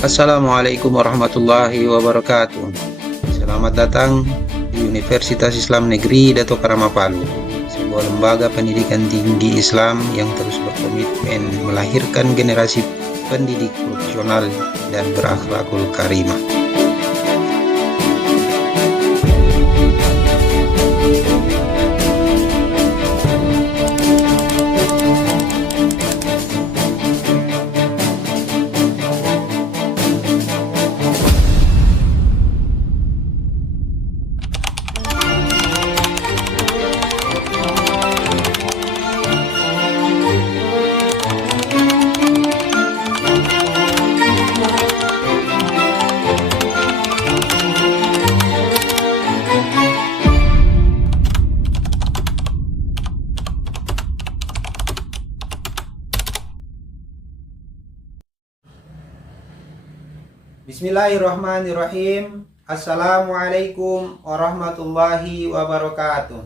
Assalamualaikum warahmatullahi wabarakatuh. Selamat datang di Universitas Islam Negeri Dato Karama Palu, sebuah lembaga pendidikan tinggi Islam yang terus berkomitmen melahirkan generasi pendidik profesional dan berakhlakul karimah. Bismillahirrahmanirrahim. Assalamualaikum warahmatullahi wabarakatuh.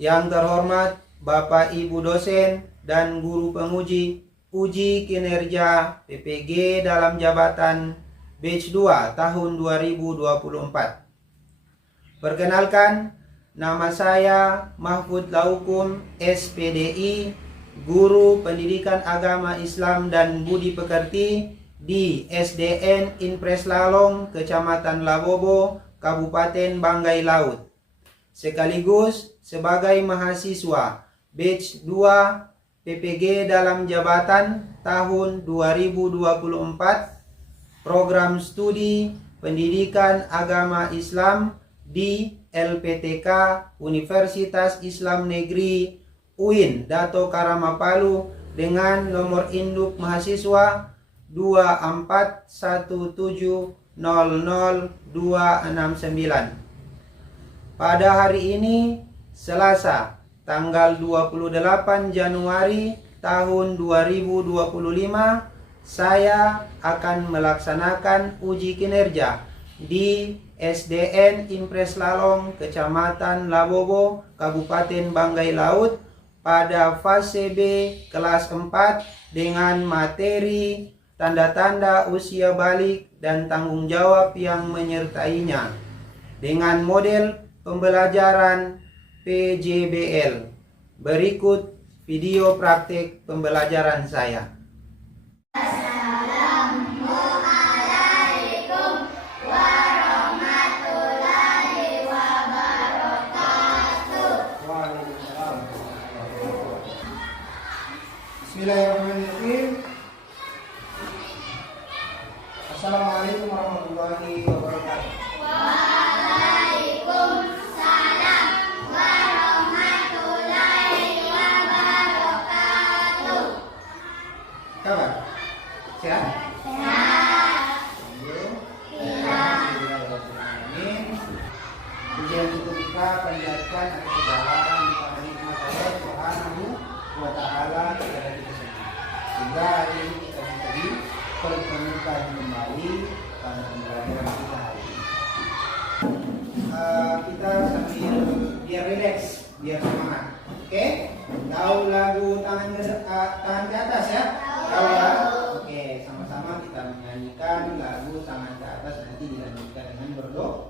Yang terhormat Bapak Ibu dosen dan guru penguji uji kinerja PPG dalam jabatan batch 2 tahun 2024. Perkenalkan, nama saya Mahfud Laukum, SPDI, Guru Pendidikan Agama Islam dan Budi Pekerti di SDN Impres Lalong, Kecamatan Labobo, Kabupaten Banggai Laut, sekaligus sebagai mahasiswa batch 2 PPG dalam jabatan tahun 2024, program studi Pendidikan Agama Islam di LPTK Universitas Islam Negeri UIN Dato Karama Palu dengan nomor induk mahasiswa 241700269. Pada hari ini, Selasa, tanggal 28 Januari tahun 2025, saya akan melaksanakan uji kinerja di SDN Impres Lalong, Kecamatan Labobo, Kabupaten Banggai Laut pada fase B kelas 4 dengan materi tanda-tanda usia balik dan tanggung jawab yang menyertainya dengan model pembelajaran PJBL. Berikut video praktik pembelajaran saya. Assalamualaikum warahmatullahi wabarakatuh. Waalaikumsalam. Bismillahirrahmanirrahim. Assalamualaikum warahmatullahi wabarakatuh. Waalaikumsalam warahmatullahi wabarakatuh. Kabar? Sehat? Sehat. Amin. Ujian itu kita panjatkan atas segala nikmat Allah Subhanahu wa Ta'ala kepada kita semua. Sehingga hari ini kita bisa dipertemukan kembali pada pembelajaran kita hari ini. Kita sambil biar relax, biar semangat. Oke? Tahu lagu tangan ke atas ya? Tahu ya? Oke, sama-sama kita menyanyikan lagu tangan ke atas, nanti dilanjutkan dengan berdoa.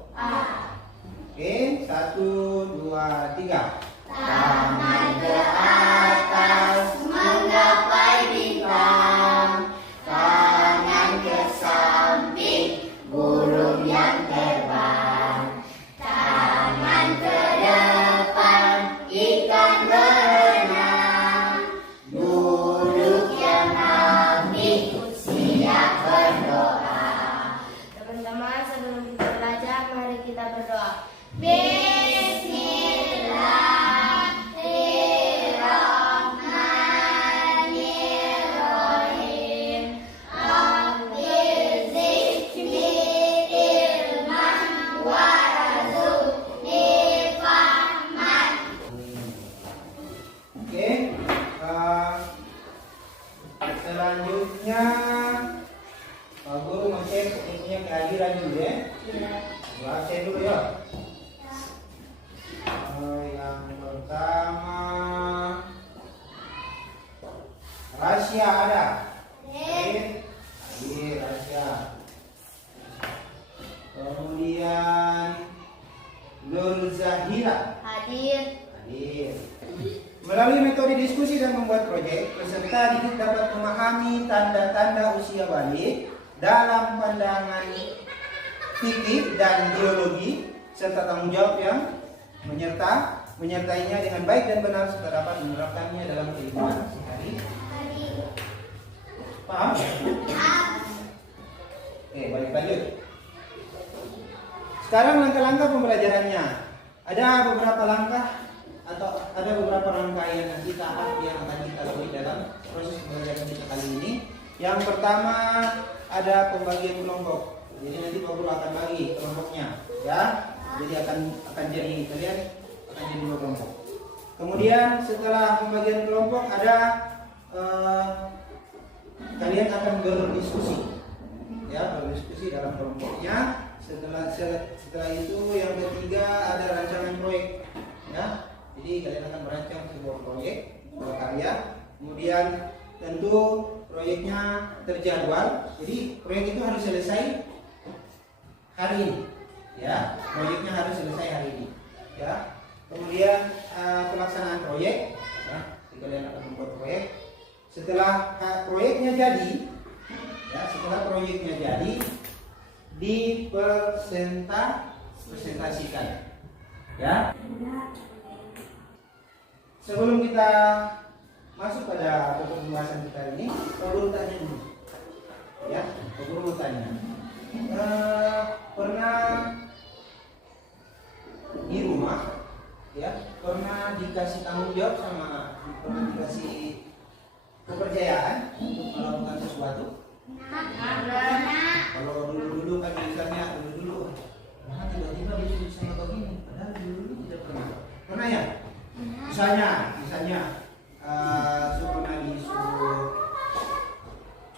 Oke, 1, 2, 3. Tangan ke atas menggapai bintang, tangan ke samping burung yang terbang, tangan ke depan ikan berenang, duduk yang rapi siap berdoa. Teman-teman, sebelum kita belajar, mari kita berdoa. Bismillahirrahmanirrahim. Rabbi zidni ilman warzuqni fahman. Oke, selanjutnya Pak Guru ngecek ininya kehadiran dulu ya. Cek dulu ya. Yang pertama, Rahasia ada. Oke. memahami tanda-tanda usia balik dalam pandangan fikih dan biologi serta tanggung jawab yang menyertainya dengan baik dan benar serta dapat menerapkannya dalam kehidupan sehari-hari. Paham? Oke, baik, lanjut. Sekarang langkah-langkah pembelajarannya. Ada beberapa langkah atau ada beberapa rangkaian nanti tahap yang akan kita lalui dalam proses pembelajaran kita kali ini. Yang pertama ada pembagian kelompok. Jadi nanti Pak Guru akan bagi kelompoknya, ya. Jadi akan jadi kalian akan jadi 2 kelompok. Kemudian setelah pembagian kelompok ada kalian akan berdiskusi, ya, berdiskusi dalam kelompoknya. Setelah itu yang ketiga ada rancangan proyek, ya. Jadi kalian akan merancang sebuah proyek, sebuah karya. Kemudian tentu proyeknya terjadwal. Jadi proyek itu harus selesai hari ini, ya. Proyeknya harus selesai hari ini, ya. Kemudian pelaksanaan proyek, ya. Jadi kalian akan membuat proyek. Setelah proyeknya jadi, ya, setelah proyeknya jadi dipresentasikan, ya. Sebelum kita masuk pada pokok pembahasan kita ini, perlu tanya dulu, ya. Perlu tanya, pernah di rumah, ya, pernah dikasih tanggung jawab pernah dikasih kepercayaan untuk melakukan sesuatu? Kalau dulu kan misalnya dulu, nah tiba-tiba disuruh saya begini, padahal dulu tidak pernah. Pernah ya? Misalnya pernah disuruh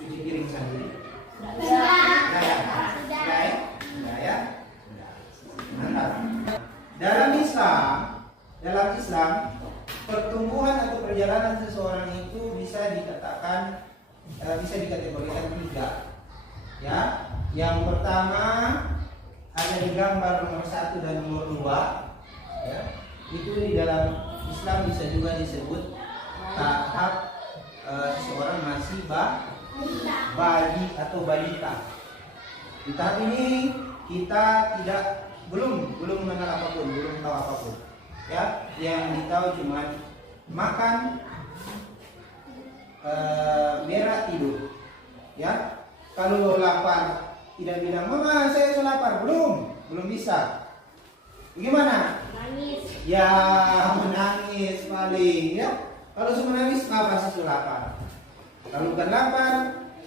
cuci piring sendiri. Sudah ya. Mantap. Dalam Islam, pertumbuhan atau perjalanan seseorang itu bisa dikategorikan 3. Ya, yang pertama ada di gambar nomor 1 dan nomor 2. Ya, itu di dalam Islam bisa juga disebut tahap seseorang masih bayi atau balita. Di tahap ini kita belum mengenal apapun, belum tahu apapun. Ya, yang ditahu cuma makan, berak, tidur. Ya, kalau lapar tidak bilang mama saya lapar, belum bisa. Bagaimana? Nangis. Ya, menangis paling, ya. Kalau sudah menangis pasti sudah lapar. Kalau bukan lapar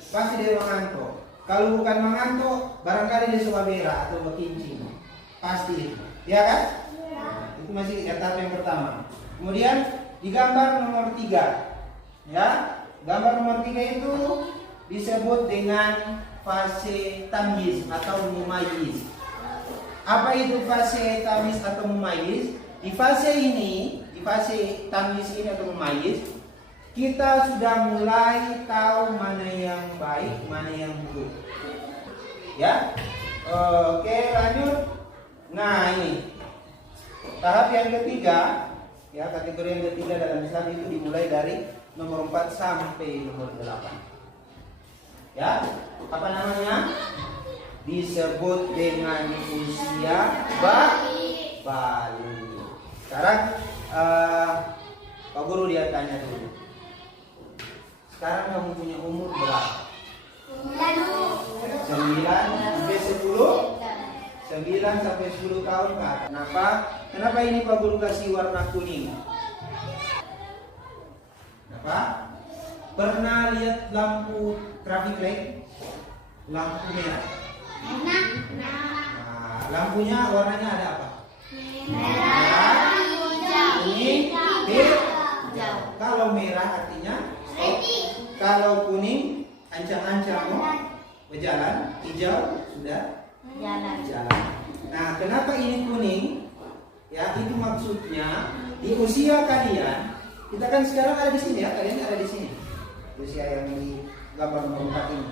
pasti dia mengantuk. Kalau bukan mengantuk barangkali dia suka berak atau berkincing. Pasti, ya kan? Itu masih tahap yang pertama. Kemudian di gambar nomor 3, ya, gambar nomor 3 itu disebut dengan fase tamyiz atau mumayyiz. Apa itu fase tamyiz atau mumayyiz? Di fase tamyiz ini atau mumayyiz, kita sudah mulai tahu mana yang baik, mana yang buruk. Ya, oke, lanjut. Nah, ini tahap yang ketiga, ya, kategori yang ketiga dalam Islam itu dimulai dari nomor 4 sampai nomor 8. Ya, apa namanya? Disebut dengan usia balik. Sekarang Pak Guru dia tanya dulu. Sekarang kamu punya umur berapa? 9 sampai 10? 9 sampai 10 tahun Kak. Kenapa ini Pak Guru kasih warna kuning? Kenapa? Pernah lihat lampu traffic light? Lampu merah. Nah, lampunya warnanya ada apa? Merah, kuning, hijau. Kalau merah artinya stop. Kalau kuning ancang-ancang mau berjalan, hijau sudah jalan. Nah, kenapa ini kuning? Ya, itu maksudnya di usia kalian. Kita kan sekarang ada di sini ya, kalian ada di sini. Usia yang di gambar nomor 4 ini.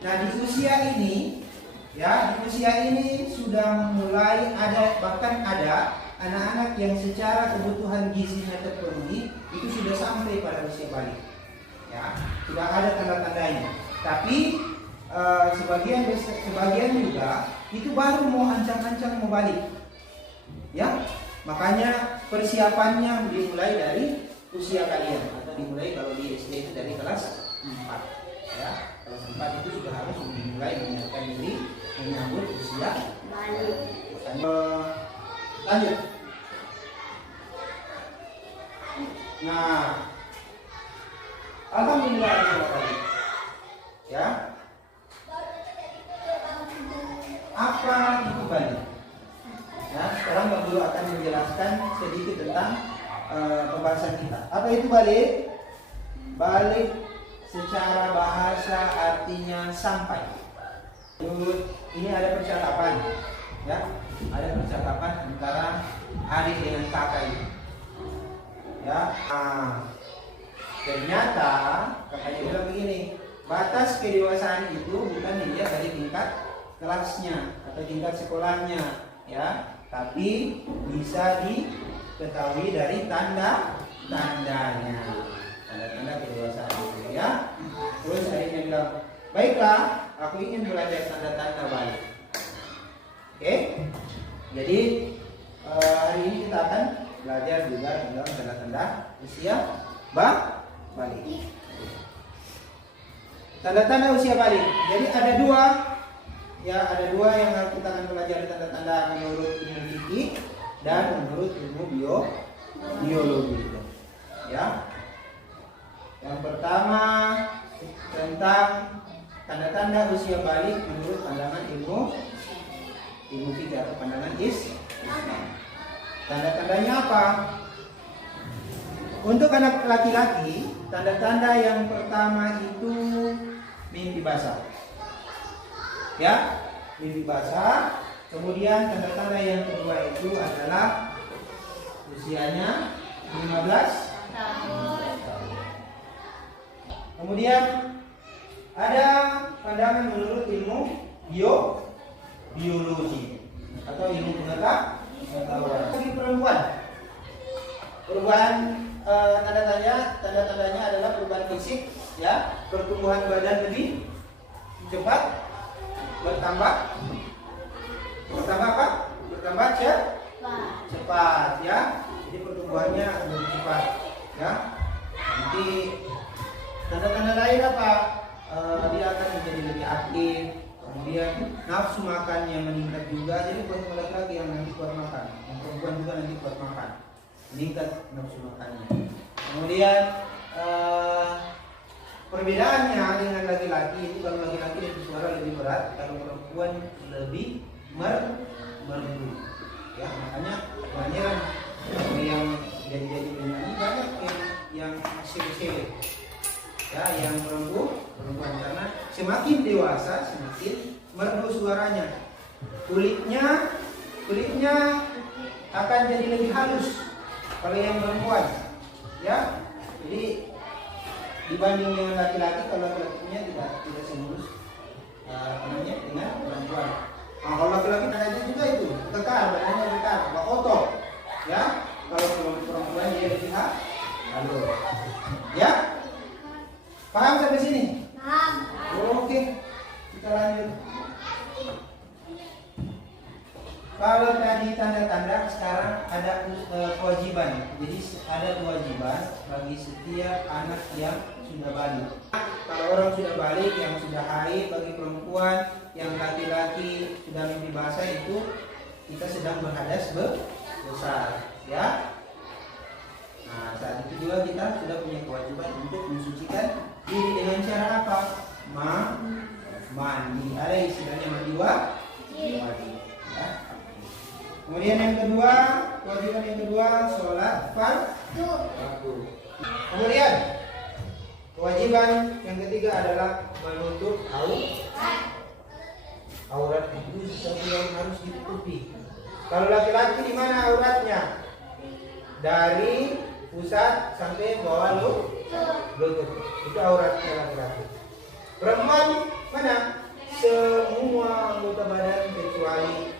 Nah, di usia ini, ya, di usia ini sudah mulai bahkan ada anak-anak yang secara kebutuhan gizinya terpenuhi itu sudah sampai pada usia balik. Ya, sudah ada tanda-tandanya. Tapi sebagian juga itu baru mau ancang-ancang mau balik. Ya, makanya persiapannya dimulai dari usia kalian atau dimulai kalau di SD itu dari kelas 4. Ya, kelas 4 itu sudah harus dimulai menyiapkan diri menyambut usia balik. Lanjut. Nah, alhamdulillah ya. Apa itu balik? Ya, sekarang Pak Guru akan menjelaskan sedikit tentang pembahasan kita. Apa itu balik? Balik secara bahasa artinya sampai. Menurut ini ada percakapan, ya, ada percakapan antara adik dengan kakak ini. Ya, ternyata kakaknya bilang begini, batas kedewasaan itu bukan dilihat dari tingkat kelasnya atau tingkat sekolahnya, ya, tapi bisa diketahui dari tanda-tandanya, tanda-tanda kedewasaan itu, ya. Terus adiknya bilang, baiklah, aku ingin belajar tanda-tanda balik. Oke, jadi hari ini kita akan belajar juga tentang tanda-tanda usia balik. Tanda-tanda usia balik. Jadi ada dua yang kita akan pelajari, tanda-tanda menurut ilmu fikih dan menurut ilmu biologi. Ya. Yang pertama tentang tanda-tanda usia balik menurut pandangan ilmu fikih atau pandangan Islam. Tanda-tandanya apa? Untuk anak laki-laki, tanda-tanda yang pertama itu mimpi basah. Ya, mimpi basah. Kemudian tanda-tanda yang kedua itu adalah usianya 15 tahun. Kemudian ada pandangan menurut ilmu biologi atau ilmu pengetahuan. Bagi perubahan tanda-tandanya adalah perubahan fisik, ya, pertumbuhan badan lebih cepat, bertambah cepat, ya. Jadi pertumbuhannya lebih cepat, ya. Nanti tanda-tanda lain apa? Dia akan menjadi lebih aktif. Kemudian nafsu makannya meningkat juga. Jadi buat laki-laki yang nanti kuat makan, yang perempuan juga nanti kuat makan, meningkat nafsu makannya. Kemudian perbedaannya dengan laki-laki itu, kalau laki-laki itu suara lebih berat, kalau perempuan lebih merdu. Ya, makanya banyak yang jadi penyanyi, banyak yang cewek-cewek, ya, yang perempuan, karena semakin dewasa semakin merdu suaranya, kulitnya akan jadi lebih halus kalau yang perempuan, ya. Jadi dibanding dengan laki-laki, kalau laki-lakinya tidak semulus dengan perempuan. Nah, kalau laki-laki badannya juga itu kekar, badannya kekar, otot, ya. Kalau perempuan dia lebih halus, ya. Paham sampai sini? Paham. Oke, kita lanjut. Kalau tadi tanda-tanda, sekarang ada kewajiban. Jadi ada kewajiban bagi setiap anak yang sudah balik. Kalau orang sudah balik, yang sudah haid bagi perempuan, yang laki-laki sudah mimpi basah, itu kita sedang berhadas besar, ya. Nah, saat itu juga kita sudah punya kewajiban untuk mensucikan diri dengan cara apa? Mandi. Ada istilahnya mandi wajib, ya. Kemudian yang kedua, kewajiban yang kedua, sholat fardu. Kemudian kewajiban yang ketiga adalah menutup aurat itu sesuatu yang harus ditutupi. Kalau laki-laki di mana auratnya? Dari pusat sampai bawah lutut. Itu auratnya laki-laki. Perempuan mana? Semua anggota badan kecuali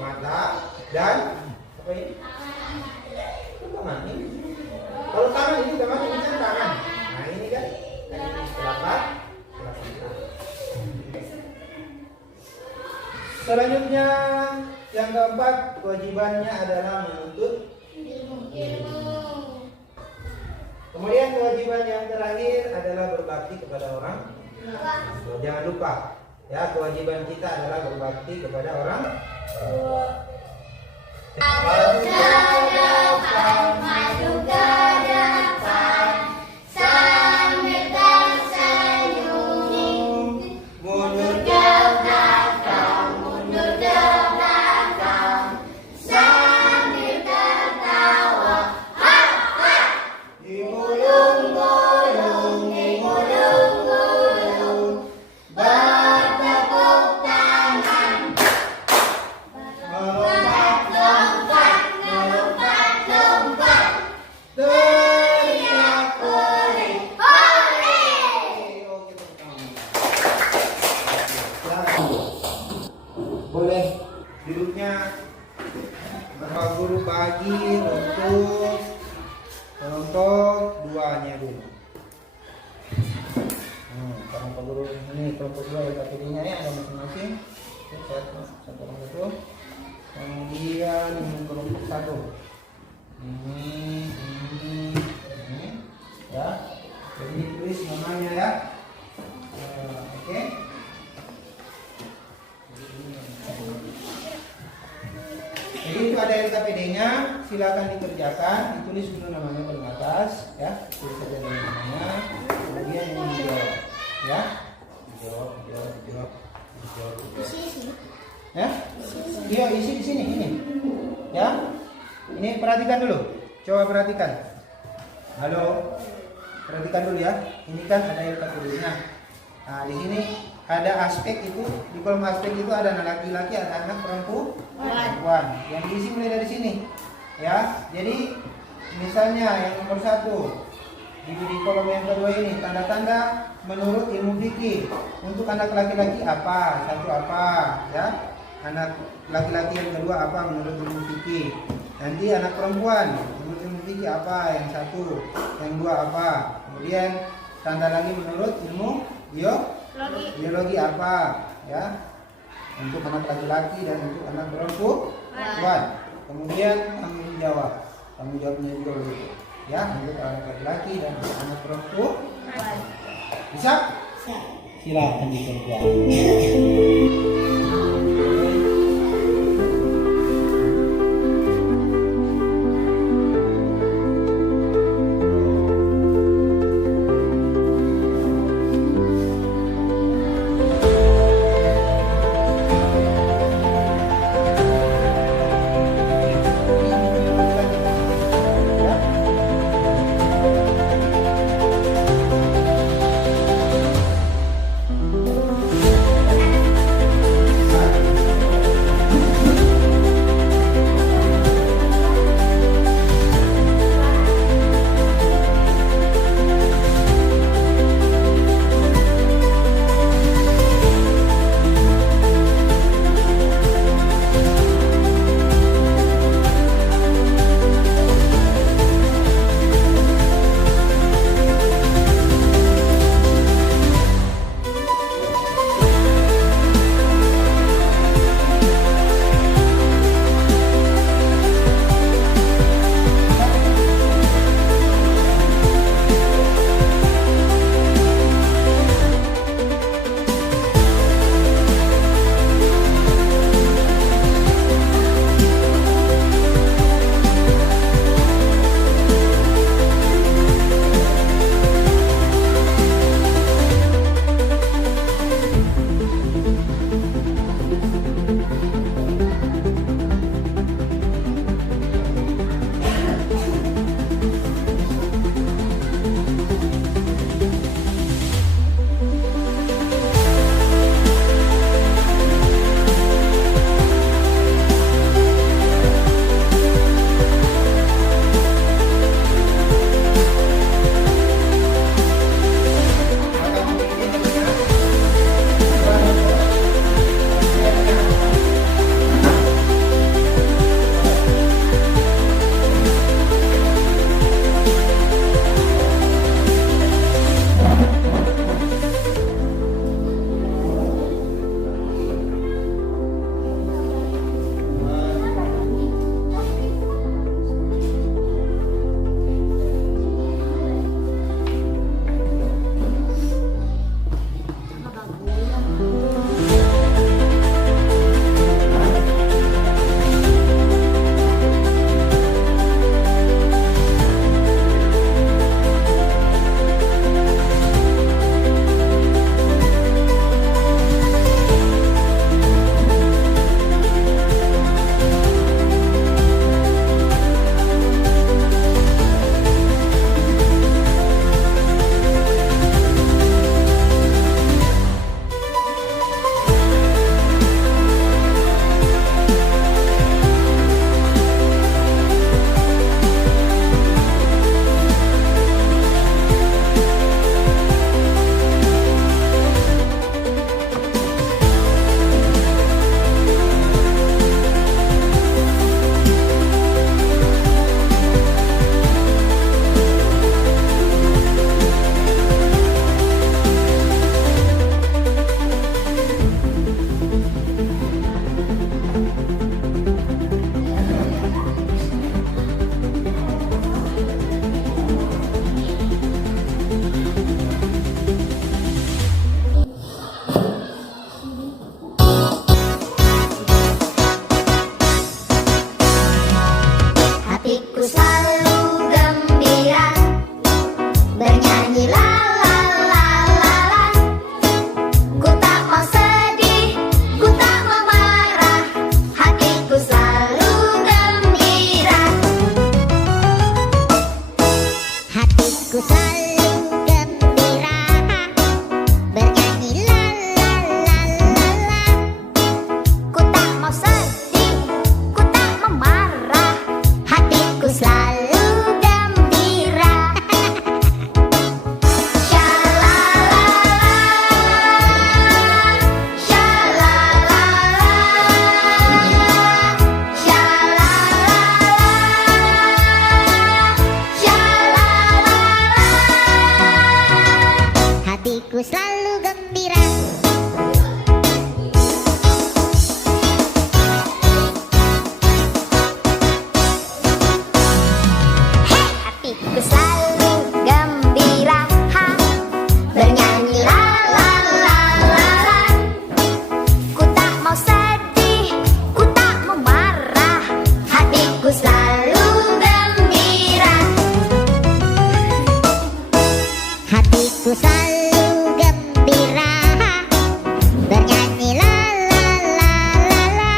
mata dan apa ini? Tangan ini. Kalau tangan ini tangan. Telapak tangan. Selanjutnya yang keempat, kewajibannya adalah menuntut ilmu. Kemudian kewajiban yang terakhir adalah berbakti kepada orang. Jangan lupa, ya, kewajiban kita adalah berbakti kepada orang. Maju ke depan sambil tersenyum, mundur ke belakang sambil tertawa. Digulung-gulung, bertepuk tangan, melompat-lompat, teriak hore, hore. Oke, tepuk tangan. Boleh duduknya. Bapak guru bagi untuk kelompok duanya dulu. Kelompok guru ini kelompok dua ada KPD-nya ya, ada masing-masing. Oke, satu orang itu. Kemudian kelompok satu. Ini, ya. Jadi ditulis namanya ya. Oke. Jadi itu ada LKPD-nya, silakan dikerjakan, ditulis dulu namanya paling atas, ya, tulis saja dulu namanya, kemudian ini dijawab, ya, dijawab. Ya, iya isi di sini, ini, ya, ini perhatikan dulu, coba perhatikan, halo, perhatikan dulu ya, ini kan ada LKPD-nya, nah di sini ada aspek itu, di kolom aspek itu ada anak laki-laki, ada anak perempuan. Yang diisi mulai dari sini, ya. Jadi misalnya yang nomor 1 di kolom yang kedua ini tanda-tanda menurut ilmu fikih. Untuk anak laki-laki apa? Satu apa, ya? Anak laki-laki yang kedua apa menurut ilmu fikih? Nanti anak perempuan menurut ilmu fikih apa? Yang satu, yang dua apa? Kemudian tanda lagi menurut ilmu biologi apa, ya, untuk anak laki-laki dan untuk anak perempuan. Kemudian tanggung jawabnya juga begitu, ya, untuk anak laki-laki dan untuk anak perempuan. Bisa? Silakan dikerjakan. selalu gembira. Hey, hatiku selalu gembira, ha, bernyanyi la la la la la. Ku tak mau sedih, ku tak mau marah, hatiku selalu gembira. Hatiku selalu gembira, bernyanyi la la la la la.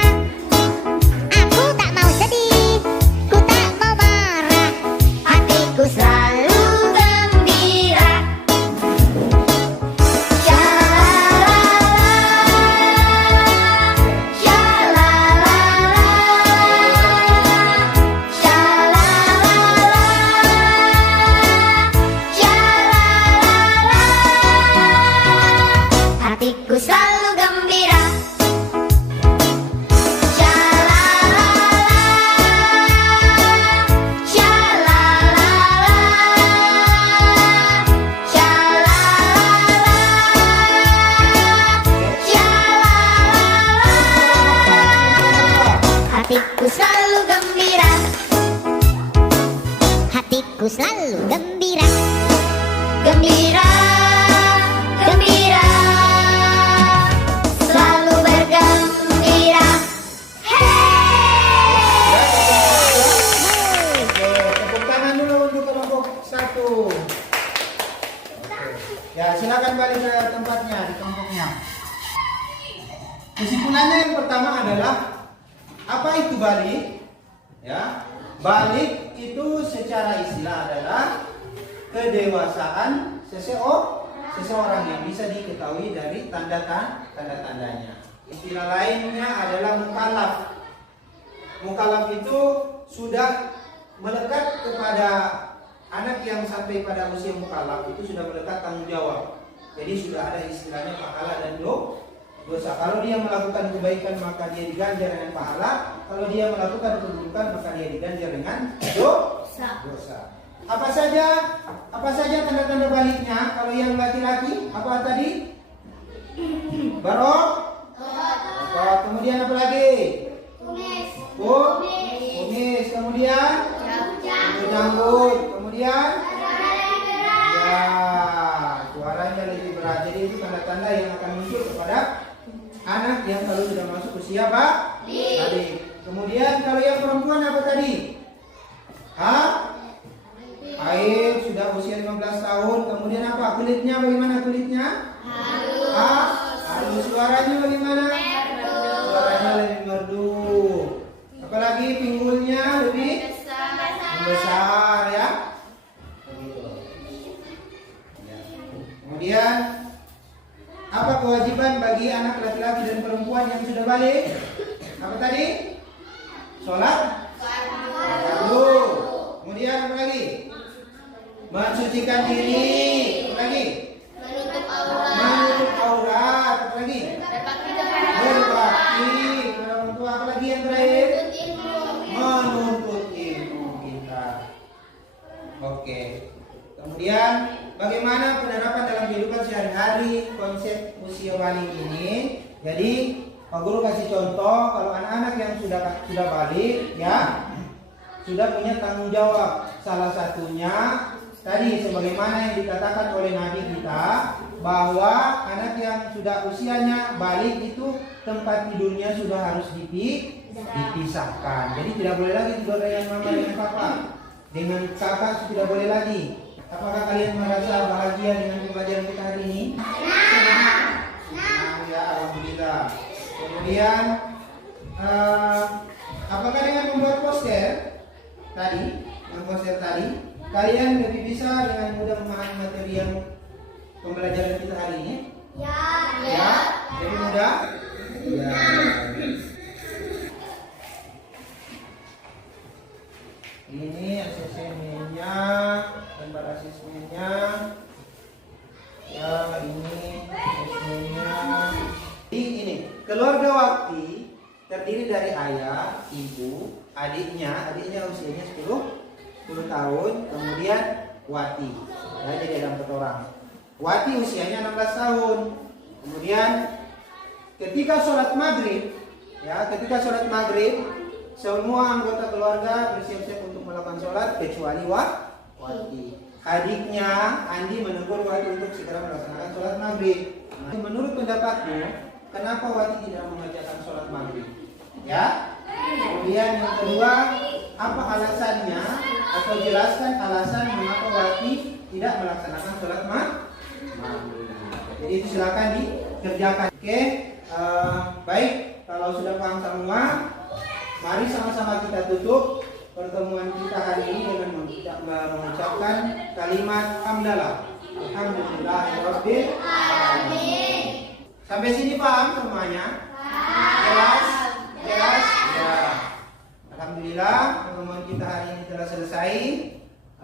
Aku tak mau sedih, ku tak mau marah, hatiku selalu gembira. Hatiku selalu gembira. Hatiku selalu gembira. Hatiku selalu gembira. Gembira, gembira, selalu bergembira. Hey! Oke, tepuk tangan dulu untuk kelompok 1. Ya, silakan balik ke tempatnya di kelompoknya. Kesimpulannya yang pertama adalah apa itu balik? Ya, balik itu secara istilah adalah kedewasaan seseorang yang bisa diketahui dari tanda-tandanya. Istilah lainnya adalah mukallaf. Mukallaf itu sudah melekat kepada anak yang sampai pada usia mukallaf itu sudah melekat tanggung jawab. Jadi sudah ada istilahnya pahala dan dosa. Kalau dia melakukan kebaikan maka dia diganjar dengan pahala. Kalau dia melakukan keburukan maka dia diganjar dengan dosa. Apa saja tanda-tanda baliknya? Kalau yang laki-laki apa tadi? Barok. Kemudian apa lagi? Kumis. Kemudian janggut. Kemudian ya, suaranya lebih berat. Jadi itu tanda-tanda yang akan muncul kepada anak yang kalau sudah masuk usia balik. Kemudian kalau yang perempuan apa tadi? Haid sudah usia 15 tahun. Kemudian apa? Kulitnya bagaimana kulitnya? Halus. Suaranya bagaimana? Suaranya lebih merdu. Apalagi pinggulnya lebih membesar ya. Begitu. Ya. Kemudian apa kewajiban bagi anak laki-laki dan perempuan yang sudah balik? Apa tadi? Sholat fardu. Kemudian apa lagi? Mensucikan diri. Apa lagi? Menutup aurat. Apa lagi? Berbakti kepada orang tua. Apa lagi yang terakhir? Menuntut ilmu kita. Oke. Kemudian bagaimana penerapan dalam kehidupan sehari-hari konsep usia balik ini? Jadi Pak Guru kasih contoh kalau anak-anak yang sudah balik ya sudah punya tanggung jawab. Salah satunya tadi sebagaimana yang dikatakan oleh Nabi kita bahwa anak yang sudah usianya balik itu tempat tidurnya sudah harus dipisahkan. Jadi tidak boleh lagi tidur dengan mama dengan papa. Dengan kakak tidak boleh lagi. Apakah kalian merasa bahagia dengan pembelajaran kita hari ini? Nah, ya alhamdulillah. Kemudian apakah dengan membuat poster tadi, kalian lebih bisa dengan mudah memahami materi yang pembelajaran kita hari ini? Ya. Lebih mudah? Ya. Ini asesmennya, gambar asesmennya. Ya, ini asesmennya. Ini keluarga Wakti terdiri dari ayah, ibu, adiknya usianya 10 tahun, kemudian Wati. Ya, jadi ada 4 orang. Wati usianya 16 tahun. Kemudian ketika sholat maghrib, ya, ketika sholat maghrib, semua anggota keluarga bersiap-siap untuk melakukan sholat kecuali Wati. Adiknya Andi menegur Wati untuk segera melaksanakan sholat maghrib. Nah, menurut pendapatmu, kenapa Wati tidak mengerjakan sholat maghrib? Ya. Kemudian yang kedua, apa alasannya? Atau jelaskan alasan mengapa Wati tidak melaksanakan sholat maghrib. Jadi itu silakan dikerjakan. Oke, baik. Kalau sudah paham semua, mari sama-sama kita tutup pertemuan kita hari ini dengan mengucapkan kalimat hamdalah. Alhamdulillahirabbil alamin. Sampai sini paham semuanya? Jelas? Jelas? Ya. Alhamdulillah, pertemuan kita hari ini telah selesai.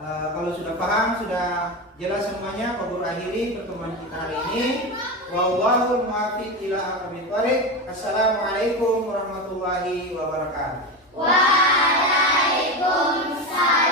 Kalau sudah paham, sudah jelas semuanya, Pak Guru akhiri pertemuan kita hari ini. Wallahul muwaffiq ila aqwamit thoriq. Assalamualaikum warahmatullahi wabarakatuh. Waalaikumsalam.